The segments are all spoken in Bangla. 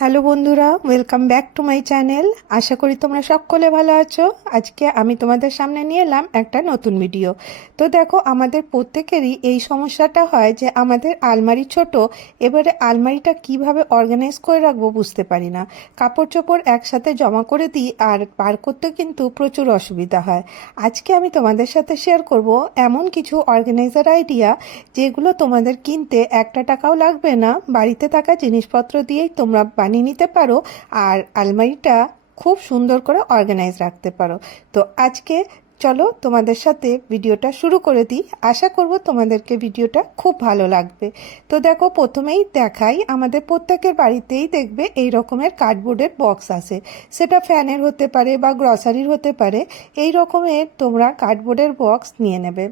হ্যালো বন্ধুরা welcome back to my channel আশা করি তোমরা সকলে ভালো আছো। আজকে আমি তোমাদের সামনে নিয়ে এলাম একটা নতুন ভিডিও তো দেখো, আমাদের প্রত্যেকেরই এই সমস্যাটা হয় যে আমাদের আলমারি ছোট, এবারে আলমারিটা কীভাবে অর্গানাইজ করে রাখব বুঝতে পারি না। কাপড় চোপড় একসাথে জমা করে দিই আর বার করতে কিন্তু প্রচুর অসুবিধা হয়। আজকে আমি তোমাদের সাথে শেয়ার করব এমন কিছু অর্গানাইজার আইডিয়া যেগুলো তোমাদের কিনতে একটা টাকাও লাগবে না, বাড়িতে থাকা জিনিসপত্র দিয়েই তোমরা বানিয়ে নিতে পারো আর আলমারিটা খুব সুন্দর করে অর্গানাইজ রাখতে পারো। তো আজকে চলো তোমাদের সাথে ভিডিওটা শুরু করে দিই। আশা করব তোমাদেরকে ভিডিওটা খুব ভালো লাগবে। তো দেখো প্রথমেই দেখাই, আমাদের প্রত্যেকের বাড়িতেই দেখবে এই রকমের কার্ডবোর্ডের বক্স আছে। সেটা ফ্যানের হতে পারে বা গ্রসারির হতে পারে। এই রকমের তোমরা কার্ডবোর্ডের বক্স নিয়ে নেবে।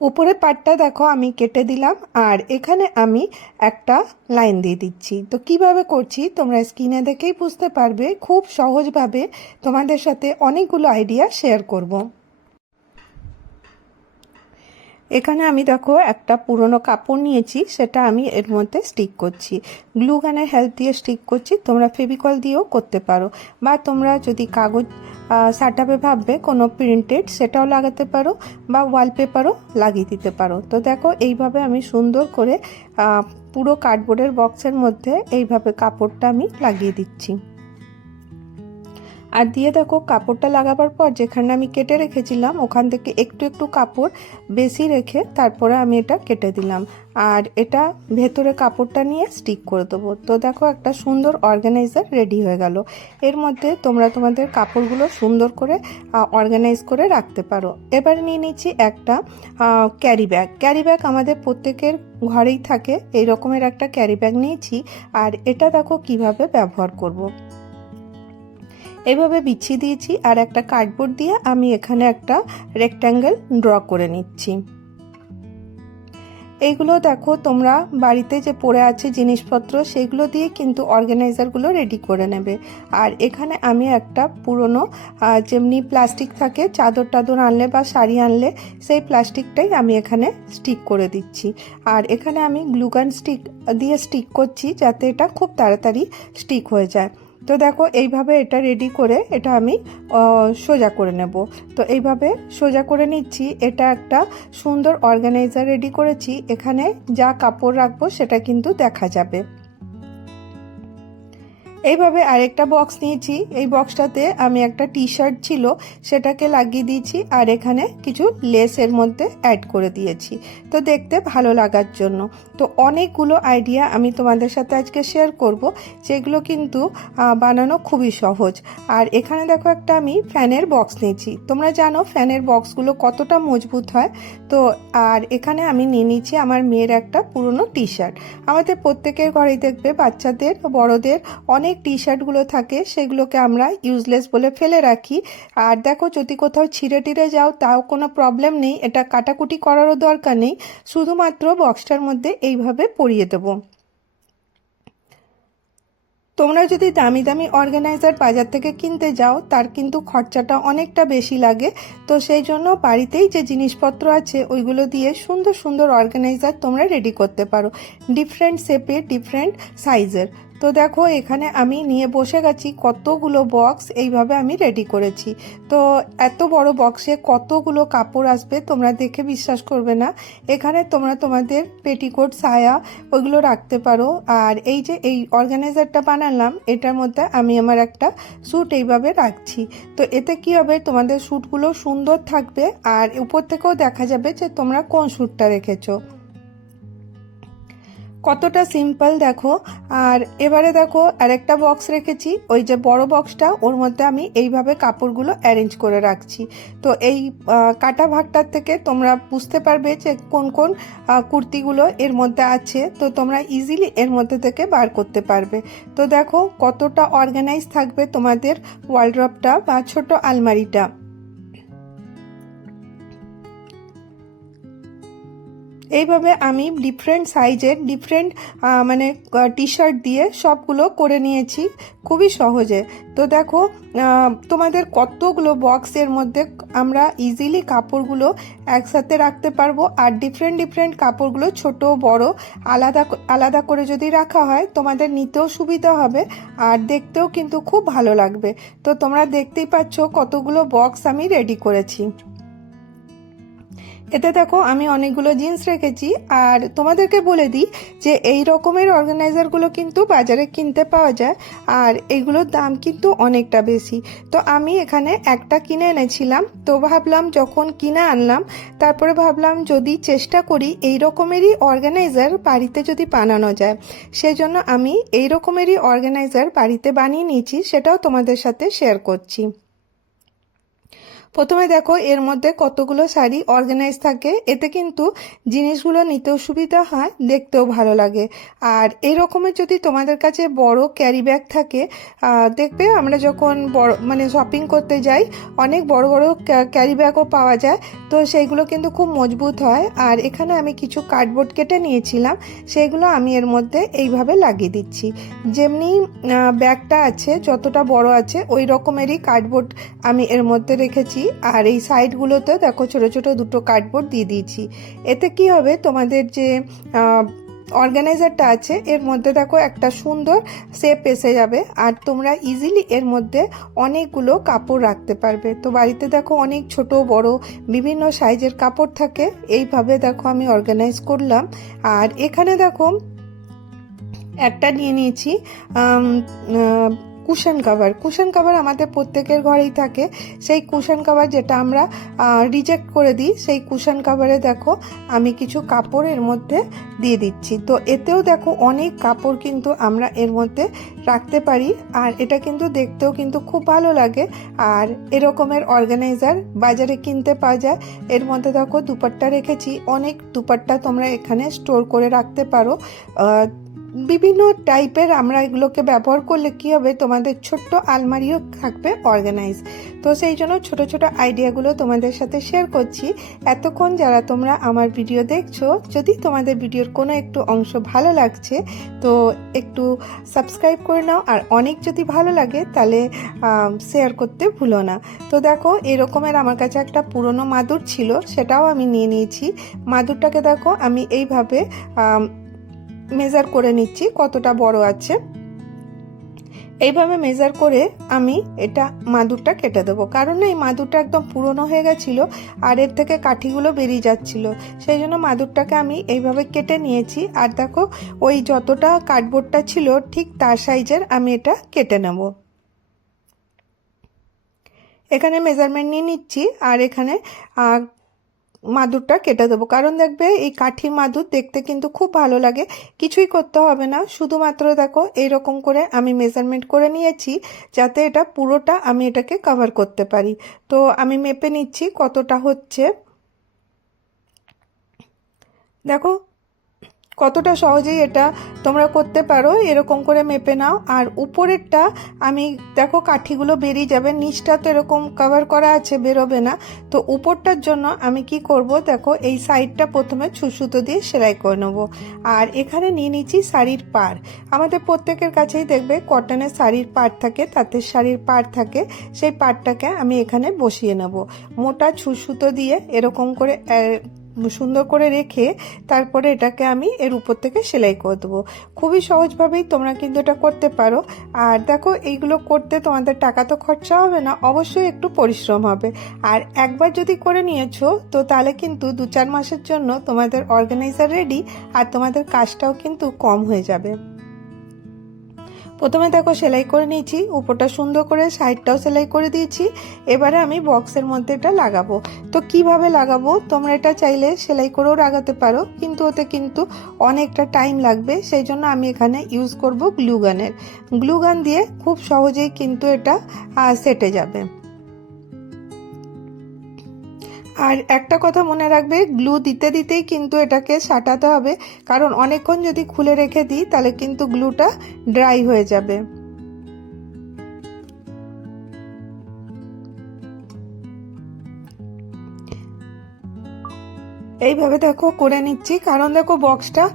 উপরের পাটটা দেখো, আমি কেটে দিলাম, আর এখানে আমি একটা লাইন দিয়ে দিচ্ছি তো কীভাবে করছি, তোমরা স্ক্রিনে দেখেই বুঝতে পারবে খুব সহজভাবে তোমাদের সাথে অনেকগুলো আইডিয়া শেয়ার করব। এখানে আমি দেখো একটা পুরনো কাপড় নিয়েছি, সেটা আমি এর মধ্যে স্টিক করছি। গ্লু গানের হেল্প দিয়ে স্টিক করছি, তোমরা ফেভিকল দিয়েও করতে পারো। বা তোমরা যদি কাগজ সাটাপে ভাববে, কোনো প্রিন্টেড সেটাও লাগাতে পারো, বা ওয়ালপেপারও লাগিয়ে দিতে পারো। তো দেখো, এইভাবে আমি সুন্দর করে পুরো কার্ডবোর্ডের বক্সের মধ্যে এইভাবে কাপড়টা আমি লাগিয়ে দিচ্ছি। আর দিয়ে দেখো কাপড়টা লাগাবার পর যেখানে আমি কেটে রেখেছিলাম, ওখান থেকে একটু একটু কাপড় বেশি রেখে তারপরে আমি এটা কেটে দিলাম। আর এটা ভেতরে কাপড়টা নিয়ে স্টিক করে দেবো। তো দেখো একটা সুন্দর অর্গানাইজার রেডি হয়ে গেল। এর মধ্যে তোমরা তোমাদের কাপড়গুলো সুন্দর করে অর্গানাইজ করে রাখতে পারো। এবার নিয়ে নিচ্ছি একটা ক্যারি ব্যাগ। ক্যারি ব্যাগ আমাদের প্রত্যেকের ঘরেই থাকে। এই রকমের একটা ক্যারি ব্যাগ নিয়েছি। আর এটা দেখো কীভাবে ব্যবহার করব। এইভাবে বিছিয়ে দিয়েছি আর একটা কার্ডবোর্ড দিয়ে আমি এখানে একটা রেক্ট্যাঙ্গেল ড্র করে নিচ্ছি। এইগুলো দেখো, তোমরা বাড়িতে যে পড়ে আছে জিনিসপত্র, সেগুলো দিয়ে কিন্তু অর্গানাইজারগুলো রেডি করে নেবে। আর এখানে আমি একটা পুরনো যেমনি প্লাস্টিক থাকে, চাদর টাদর আনলে বা শাড়ি আনলে, সেই প্লাস্টিকটাই আমি এখানে স্টিক করে দিচ্ছি। আর এখানে আমি গ্লুগান স্টিক দিয়ে স্টিক করছি যাতে এটা খুব তাড়াতাড়ি স্টিক হয়ে যায়। তো দেখো, এইভাবে এটা রেডি করে এটা আমি সোজা করে নেব। তো এইভাবে সোজা করে নিচ্ছি। এটা একটা সুন্দর অর্গানাইজার রেডি করেছি। এখানে যা কাপড় রাখব সেটা কিন্তু দেখা যাবে। এইভাবে আরেকটা বক্স নিয়েছি। এই বক্সটাতে আমি একটা টি শার্ট ছিল, সেটাকে লাগিয়ে দিয়েছি আর এখানে কিছু লেসের মধ্যে অ্যাড করে দিয়েছি। তো দেখতে ভালো লাগার জন্য। তো অনেকগুলো আইডিয়া আমি তোমাদের সাথে আজকে শেয়ার করব, যেগুলো কিন্তু বানানো খুবই সহজ। আর এখানে দেখো একটা আমি ফ্যানের বক্স নিয়েছি। তোমরা জানো ফ্যানের বক্সগুলো কতটা মজবুত হয়? তো, আর এখানে আমি নিয়ে নিয়েছি আমার মেয়ের একটা পুরনো টি শার্ট আমাদের প্রত্যেকের ঘরেই দেখবে বাচ্চাদের, বড়দের অনেক অনেক টি শার্টগুলো থাকে, সেগুলোকে আমরা ইউজলেস বলে ফেলে রাখি। আর দেখো, যদি কোথাও ছিঁড়ে টিড়ে যাও, তাও কোনো প্রবলেম নেই। এটা কাটাকুটি করারও দরকার নেই। শুধুমাত্র বক্সটার মধ্যে এইভাবে পরিয়ে দেবো। তোমরা যদি দামি দামি অর্গানাইজার বাজার থেকে কিনতে যাও, তার কিন্তু খরচাটা অনেকটা বেশি লাগে। তো সেই জন্য বাড়িতেই যে জিনিসপত্র আছে, ওইগুলো দিয়ে সুন্দর সুন্দর অর্গানাইজার তোমরা রেডি করতে পারো। ডিফারেন্ট শেপে ডিফারেন্ট সাইজের তো দেখো, এখানে আমি নিয়ে বসে গেছি কতগুলো বক্স এইভাবে আমি রেডি করেছি। তো এত বড় বক্সে কতগুলো কাপড় আসবে তোমরা দেখে বিশ্বাস করবে না। এখানে তোমরা তোমাদের পেটিকোট সায়া, ওইগুলো রাখতে পারো। আর এই যে এই অর্গানাইজারটা বানালাম, এটার মধ্যে আমি আমার একটা স্যুট এইভাবে রাখছি। তো এতে কি হবে, তোমাদের স্যুটগুলো সুন্দর থাকবে। আর উপর থেকেও দেখা যাবে যে তোমরা কোন স্যুটটা রেখেছো। কতটা সিম্পল দেখো। আর এবারে দেখো আরেকটা বক্স রেখেছি। ওই যে বড় বক্সটা ওর মধ্যে আমি এইভাবে কাপড়গুলো অ্যারেঞ্জ করে রাখছি। তো এই কাটা ভাগটার থেকে তোমরা বুঝতে পারবে যে কোন কোন কুর্তিগুলো এর মধ্যে আছে। তো তোমরা ইজিলি এর মধ্যে থেকে বার করতে পারবে। তো দেখো কতটা অর্গানাইজ থাকবে তোমাদের ওয়ার্ল্ড্রপটা বা ছোট আলমারিটা। এইভাবে আমি ডিফারেন্ট সাইজের ডিফারেন্ট মানে টি শার্ট দিয়ে সবগুলো করে নিয়েছি। খুবই সহজে। তো দেখো তোমাদের কতগুলো বক্সের মধ্যে আমরা ইজিলি কাপড়গুলো একসাথে রাখতে পারব আর ডিফারেন্ট ডিফারেন্ট কাপড়গুলো ছোট, বড়, আলাদা আলাদা করে যদি রাখা হয়, তোমাদের নিতেও সুবিধা হবে আর দেখতেও কিন্তু খুব ভালো লাগবে। তো তোমরা দেখতেই পাচ্ছ কতগুলো বক্স আমি রেডি করেছি। এতে দেখো আমি অনেকগুলো জিন্স রেখেছি, আর তোমাদেরকে বলে দিই যে এই রকমের অর্গানাইজারগুলো কিন্তু বাজারে কিনতে পাওয়া যায়, আর এগুলোর দাম কিন্তু অনেকটা বেশি। তো আমি এখানে একটা কিনে এনেছিলাম, তো ভাবলাম যখন কিনে আনলাম, তারপরে ভাবলাম যদি চেষ্টা করি এই রকমেরই অর্গানাইজার বাড়িতে যদি বানানো যায়। সেজন্য আমি এই রকমেরই অর্গানাইজার বাড়িতে বানিয়ে নিয়েছি, সেটাও তোমাদের সাথে শেয়ার করছি। প্রথমে দেখো, এর মধ্যে কতগুলো শাড়ি অর্গানাইজ থাকে। এতে কিন্তু জিনিসগুলো নিতেও সুবিধা হয়, দেখতেও ভালো লাগে। আর এই রকমের যদি তোমাদের কাছে বড় ক্যারি ব্যাগ থাকে দেখবে আমরা যখন বড় মানে শপিং করতে যাই, অনেক বড় বড় ক্যারি ব্যাগও পাওয়া যায়। তো সেইগুলো কিন্তু খুব মজবুত হয়। আর এখানে আমি কিছু কার্ডবোর্ড কেটে নিয়েছিলাম, সেগুলো আমি এর মধ্যে এইভাবে লাগিয়ে দিচ্ছি। যেমনি ব্যাগটা আছে, যতটা বড় আছে, ওই রকমেরই কার্ডবোর্ড আমি এর মধ্যে রেখেছি। আর এই সাইডগুলোতে দেখো ছোট ছোট দুটো কার্ডবোর্ড দিয়ে দিয়েছি। এতে কি হবে? তোমাদের যে অর্গানাইজারটা আছে, এর মধ্যে দেখো একটা সুন্দর শেপ এসে যাবে। আর তোমরা ইজিলি এর মধ্যে অনেকগুলো কাপড় রাখতে পারবে। তো বাড়িতে দেখো অনেক ছোট, বড়, বিভিন্ন সাইজের কাপড় থাকে। এইভাবে দেখো আমি অর্গানাইজ করলাম। আর এখানে দেখো একটা নিয়ে নিয়েছি কুশন কাভার কুশন কাভার আমাদের প্রত্যেকের ঘরেই থাকে। সেই কুশন কাভার যেটা আমরা রিজেক্ট করে দিই, সেই কুশন কাভারে দেখো আমি কিছু কাপড় এর মধ্যে দিয়ে দিচ্ছি। তো এতেও দেখো অনেক কাপড় কিন্তু আমরা এর মধ্যে রাখতে পারি আর এটা কিন্তু দেখতেও কিন্তু খুব ভালো লাগে। আর এরকমের অর্গানাইজার বাজারে কিনতে পাওয়া যায়। এর মধ্যে দেখো দুপাট্টা রেখেছি। অনেক দুপাট্টা তোমরা এখানে স্টোর করে রাখতে পারো। বিভিন্ন টাইপের আমরা এগুলোকে ব্যবহার করলে কি হবে? তোমাদের ছোট্ট আলমারিও থাকবে অর্গানাইজ তো সেই জন্য ছোট ছোট আইডিয়াগুলো তোমাদের সাথে শেয়ার করছি। এতক্ষণ যারা তোমরা আমার ভিডিও দেখছ, যদি তোমাদের ভিডিওর কোনো একটু অংশ ভালো লাগছে, তো একটু সাবস্ক্রাইব করে নাও। আর অনেক যদি ভালো লাগে, তাহলে শেয়ার করতে ভুলো না। তো দেখো, এরকমের আমার কাছে একটা পুরনো মাদুর ছিল, সেটাও আমি নিয়ে নিয়েছি। মাদুরটাকে দেখো, আমি এইভাবে মেজার করে নিচ্ছি, কতটা বড় আছে। এইভাবে মেজার করে আমি এটা মাদুরটা কেটে দেবো। কারণ এই মাদুরটা একদম পুরনো হয়ে গেছিল আর এর থেকে কাঠিগুলো বেরিয়ে যাচ্ছিল। সেই জন্য মাদুরটাকে আমি এইভাবে কেটে নিয়েছি। আর দেখো, ওই যতটা কার্ডবোর্ডটা ছিল, ঠিক তার সাইজের আমি এটা কেটে নেব। এখানে মেজারমেন্ট নিয়ে নিচ্ছি। আর এখানে মাদুরটা কেটে দেবো। কারণ দেখবে এই কাঠি মাদুর দেখতে কিন্তু খুব ভালো লাগে। কিছুই করতে হবে না। শুধুমাত্র দেখো এইরকম করে আমি মেজারমেন্ট করে নিয়েছি যাতে এটা পুরোটা আমি এটাকে কভার করতে পারি। তো আমি মেপে নিচ্ছি কতটা হচ্ছে। দেখো কতটা সহজেই এটা তোমরা করতে পারো, এরকম করে মেপে নাও। আর উপরেরটা, আমি দেখো কাঠিগুলো বেরিয়ে যাবে, নিচটা তো এরকম কভার করা আছে, বেরোবে না। তো উপরটার জন্য আমি কি করব, দেখো এই সাইডটা প্রথমে ছুসুতো দিয়ে সেলাই করে নেব। আর এখানে নিয়ে নিচ্ছি শাড়ির পাড়। আমাদের প্রত্যেকের কাছেই দেখবে কটনের শাড়ির পাড় থাকে তাতে শাড়ির পাড় থাকে, সেই পাড়টাকে আমি এখানে বসিয়ে নেব। মোটা ছুসুতো দিয়ে এরকম করে সুন্দর করে রেখে তারপরে এটাকে আমি এর উপর থেকে সেলাই করে দেবো। খুবই সহজভাবেই তোমরা কিন্তু এটা করতে পারো। আর দেখো, এইগুলো করতে তোমাদের টাকা তো খরচা হবে না, অবশ্যই একটু পরিশ্রম হবে। আর একবার যদি করে নিয়েছো, তো তাহলে কিন্তু দু চার মাসের জন্য তোমাদের অর্গানাইজার রেডি আর তোমাদের কাজটাও কিন্তু কম হয়ে যাবে। প্রথমে দেখো সেলাই করে নিয়েছি, উপরটা সুন্দর করে সাইডটাও সেলাই করে দিয়েছি, এবারে আমি বক্সের মধ্যে এটা লাগাবো। তো কীভাবে লাগাবো? তোমরা এটা চাইলে সেলাই করেও লাগাতে পারো, কিন্তু ওতে কিন্তু অনেকটা টাইম লাগবে সেই জন্য আমি এখানে ইউজ করব গ্লুগানের গ্লুগান দিয়ে খুব সহজেই কিন্তু এটা সেটে যাবে। আর একটা কথা মনে রাখবে গ্লু দিতে দিতেই কিন্তু এটাকে সাটাতে হবে। কারণ অনেকক্ষণ যদি খুলে রেখে দিই, তাহলে কিন্তু গ্লুটা ড্রাই হয়ে যাবে। এইভাবে দেখো করে নিচ্ছি। কারণ দেখো বক্সটা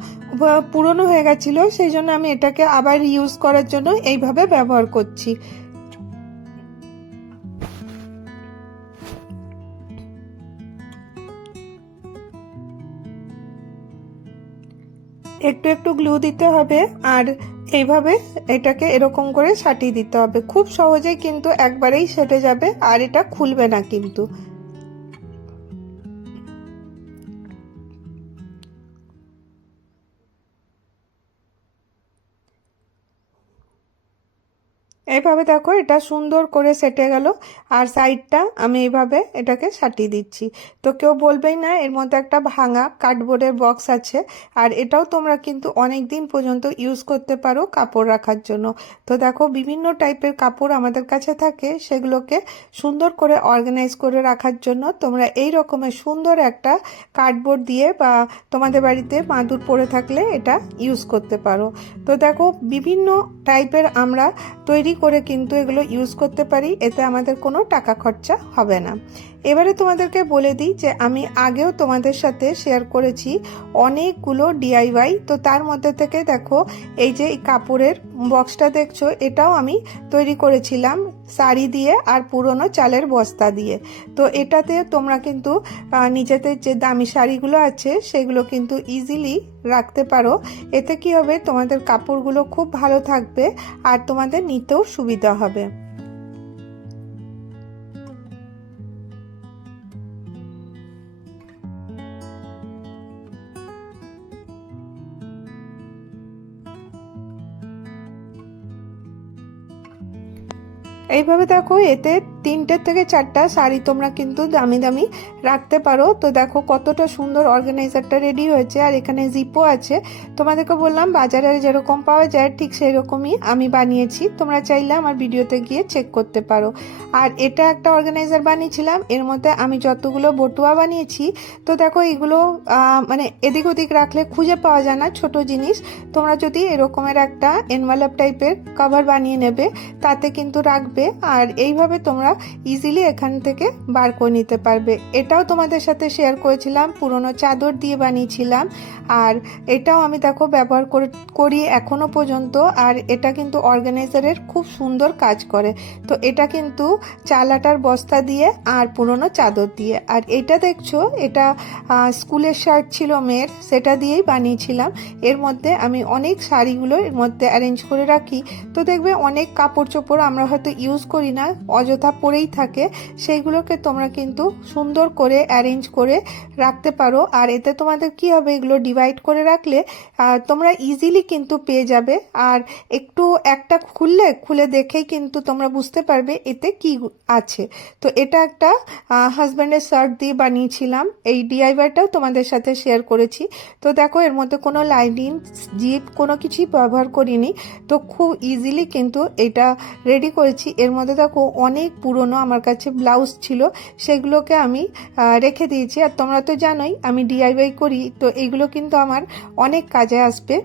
পুরনো হয়ে গেছিল, সেই জন্য আমি এটাকে আবার ইউজ করার জন্য এইভাবে ব্যবহার করছি। একটু একটু গ্লু দিতে হবে আর এইভাবে এটাকে এরকম করে সাটিয়ে দিতে হবে। খুব সহজেই কিন্তু একবারেই সেটে যাবে আর এটা খুলবে না কিন্তু। এইভাবে দেখো, এটা সুন্দর করে সেটে গেল। আর সাইডটা আমি এইভাবে এটাকে সাটিয়ে দিচ্ছি। তো কেউ বলবেই না, এর মধ্যে একটা ভাঙা কার্ডবোর্ডের বক্স আছে। আর এটাও তোমরা কিন্তু অনেক দিন পর্যন্ত ইউজ করতে পারো কাপড় রাখার জন্য। তো দেখো, বিভিন্ন টাইপের কাপড় আমাদের কাছে থাকে, সেগুলোকে সুন্দর করে অর্গানাইজ করে রাখার জন্য তোমরা এই রকমের সুন্দর একটা কার্ডবোর্ড দিয়ে বা তোমাদের বাড়িতে মাদুর পরে থাকলে এটা ইউজ করতে পারো। তো দেখো, বিভিন্ন টাইপের আমরা তৈরি করে কিন্তু এগুলো ইউজ করতে পারি এতে আমাদের কোনো টাকা খরচা হবে না। এবারে তোমাদেরকে বলে দিই যে আমি আগেও তোমাদের সাথে শেয়ার করেছি অনেকগুলো ডিআইওয়াই তো তার মধ্যে থেকে দেখো, এই যে কাপড়ের বক্সটা দেখছ, এটাও আমি তৈরি করেছিলাম শাড়ি দিয়ে আর পুরনো চালের বস্তা দিয়ে। তো এটাতে তোমরা কিন্তু নিজেদের যে দামি শাড়িগুলো আছে, সেগুলো কিন্তু ইজিলি রাখতে পারো। এতে কি হবে, তোমাদের কাপড়গুলো খুব ভালো থাকবে আর তোমাদের নিতেও সুবিধা হবে। এইভাবে দেখো এতে তিনটে থেকে চারটা শাড়ি তোমরা কিন্তু দামি দামি রাখতে পারো। তো দেখো কতটা সুন্দর অর্গানাইজারটা রেডি হয়েছে আর এখানে জিপও আছে। তোমাদেরকে বললাম, বাজারে যেরকম পাওয়া যায় ঠিক সেই রকমই আমি বানিয়েছি। তোমরা চাইলে আমার ভিডিওতে গিয়ে চেক করতে পারো। আর এটা একটা অর্গানাইজার বানিয়েছিলাম। এর মধ্যে আমি যতগুলো বটুয়া বানিয়েছি, তো দেখো এগুলো মানে এদিক ওদিক রাখলে খুঁজে পাওয়া যায় না, ছোট জিনিস। তোমরা যদি এরকমের একটা এনভালপ টাইপের কভার বানিয়ে নেবে, তাতে কিন্তু রাখবে। আর এইভাবে তোমরা ইজিলি এখান থেকে বার করে নিতে পারবে। এটাও তোমাদের সাথে শেয়ার করেছিলাম, পুরনো চাদর দিয়ে বানিয়েছিলাম। আর এটাও আমি দেখো ব্যবহার করে- করি এখনও পর্যন্ত। আর এটা কিন্তু অর্গানাইজারের খুব সুন্দর কাজ করে। তো এটা কিন্তু চালাটার বস্তা দিয়ে আর পুরনো চাদর দিয়ে। আর এটা দেখছ, এটা স্কুলের শার্ট ছিল মেয়ের, সেটা দিয়েই বানিয়েছিলাম। এর মধ্যে আমি অনেক শাড়িগুলো এর মধ্যে অ্যারেঞ্জ করে রাখি। তো দেখবে অনেক কাপড় চোপড় আমরা হয়তো ইউজ করি না, অযথা পরেই থাকে, সেইগুলোকে তোমরা কিন্তু সুন্দর করে অ্যারেঞ্জ করে রাখতে পারো। আর এতে তোমাদের কি হবে, এগুলো ডিভাইড করে রাখলে তোমরা ইজিলি কিন্তু পেয়ে যাবে। আর একটু একটা খুললে, খুলে দেখেই কিন্তু তোমরা বুঝতে পারবে এতে কি আছে। তো এটা একটা হাজব্যান্ডের শার্ট দিয়ে বানিয়েছিলাম। এই ডিআইওয়াইটাও তোমাদের সাথে শেয়ার করেছি। তো দেখো, এর মধ্যে কোনো লাইনিং জিপ কোনো কিছুই ব্যবহার করিনি। তো খুব ইজিলি কিন্তু এটা রেডি করেছি। এর মধ্যে দেখো অনেক পুরনো আমার কাছে ব্লাউজ ছিল, সেগুলোকে আমি রেখে দিয়েছি। আর তোমরা তো জানোই, আমি ডিআইওয়াই করি, তো এগুলো কিন্তু আমার অনেক কাজে আসবে।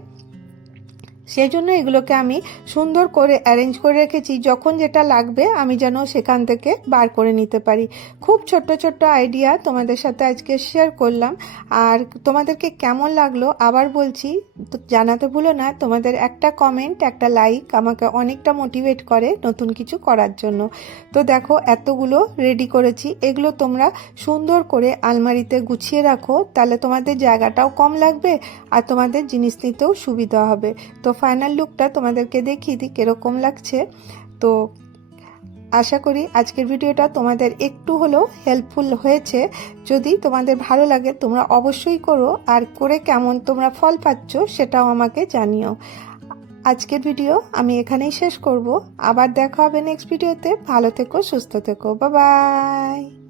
সেই জন্য এগুলোকে আমি সুন্দর করে অ্যারেঞ্জ করে রেখেছি। যখন যেটা লাগবে আমি যেন সেখান থেকে বার করে নিতে পারি। খুব ছোট্ট ছোট্ট আইডিয়া তোমাদের সাথে আজকে শেয়ার করলাম। আর তোমাদেরকে কেমন লাগল আবার বলছি জানাতে ভুলো না, তোমাদের একটা কমেন্ট একটা লাইক আমাকে অনেকটা মোটিভেট করে নতুন কিছু করার জন্য। তো দেখো, এতগুলো রেডি করেছি। এগুলো তোমরা সুন্দর করে আলমারিতে গুছিয়ে রাখো, তাহলে তোমাদের জায়গাটাও কম লাগবে আর তোমাদের জিনিস নিতেও সুবিধা হবে। তো ফাইনাল লুকটা তোমাদেরকে দেখিয়ে দিই কীরকম লাগছে। তো আশা করি আজকের ভিডিওটা তোমাদের একটু হলেও হেল্পফুল হয়েছে। যদি তোমাদের ভালো লাগে তোমরা অবশ্যই করো, আর করে কেমন তোমরা ফল পাচ্ছ সেটাও আমাকে জানিও। আজকের ভিডিও আমি এখানেই শেষ করব। আবার দেখা হবে নেক্সট ভিডিওতে। ভালো থেকো, সুস্থ থেকো। বা বাই